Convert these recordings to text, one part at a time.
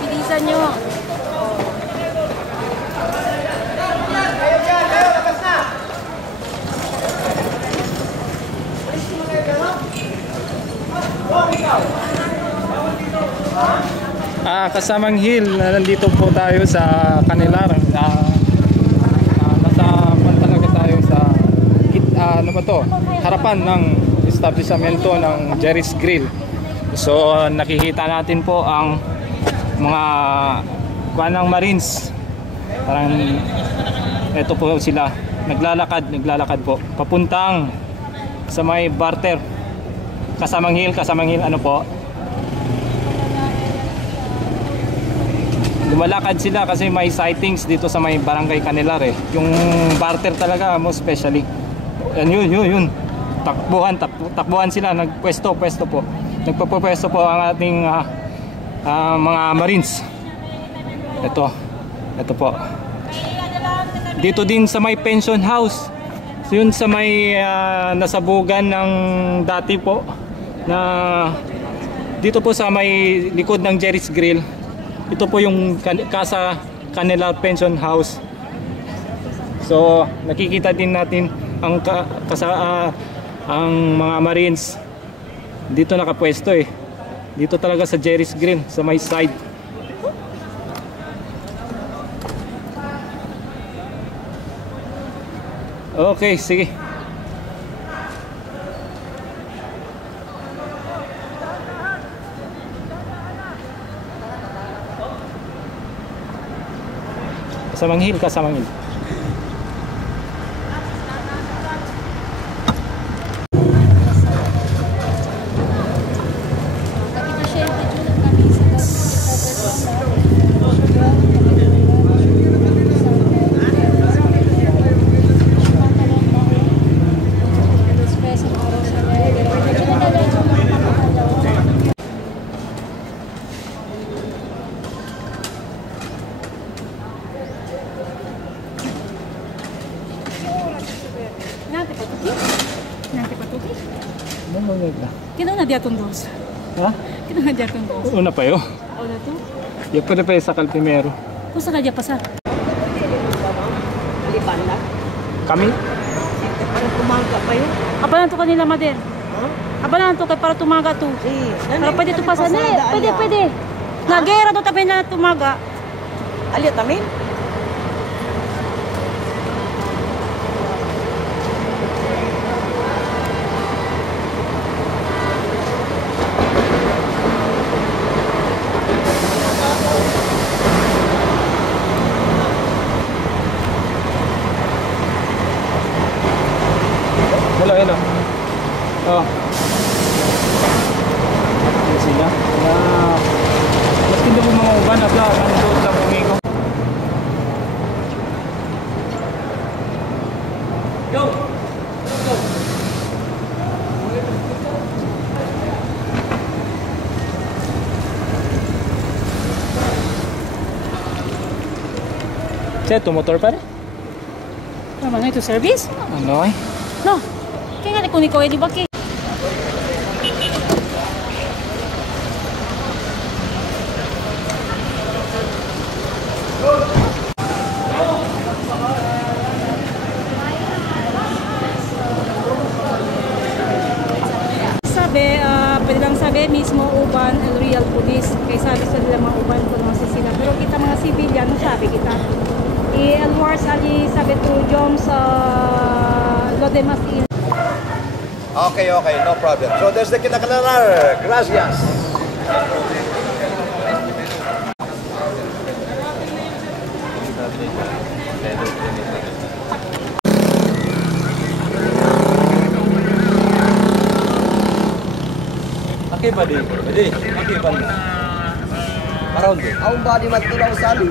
Bilisan nyo. Kasamang Hill, nandito po tayo sa Canelar. Nasa talaga tayo sa ano ba to? Harapan ng establishmento ng Jerry's Grill. So nakikita natin po ang mga kuwanang Marines. Parang eto po sila naglalakad po papuntang sa may barter. Kasamang Hill ano po? Lumalakad sila kasi may sightings dito sa may Barangay Canelar eh. Yung barter talaga most especially. Yun. Takbuhan sila, nagpwesto po. Nagpapwesto po ang ating mga Marines. Ito po. Dito din sa may pension house. So yun sa may nasabugan ng dati po na dito po sa may likod ng Jerry's Grill. Ito po yung Casa Canelar Pension House. So nakikita din natin ang mga Marines dito nakapwesto eh. Dito talaga sa Jerry's Grill sa may side. Okay, sige. Kasamang Hill. Kino na diatong dos? Ha? Kino na diatong dos? Una pa yo. Una to? Yo pwede pa sa primero. Kung sa kadya pa sa? Liban na? Kami? Para tumaga pa yun? Abanan to kanila, Maden. Huh? Abanan to kay para tumaga to. Para pwede to pasan. Pwede. Nagera to tabi na tumaga. Alia tamin? Hello. Oh. Yan sila. Mas hindi mo mga uban at nandun sa bumigo. Go! Ito motor pa rin? Naman ito service? Ano eh? No. Kaya nga kung ikaw di ba kay? Pwede lang sabi mismo uban and real police kay sabi sa nila mga uban kung mga sila pero kita mga civilian no sabi kita i-enforce ali sabi to jom sa Lodemas. Okay, no problem. So there's the Canelar. Gracias. Okay, buddy. Okay, buddy. Around it. Ang body matulaw sali.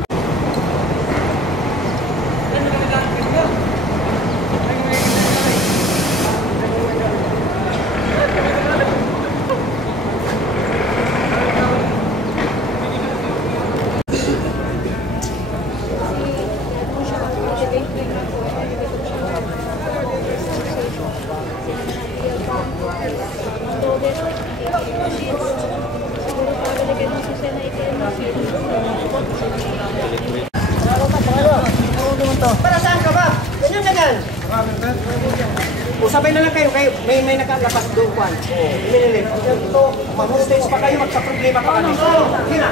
Usapin na lang kayo, may nakalabas doon kwan. Minilip. Ito, mag-stage pa kayo, magka-problema pa kami. Sige na.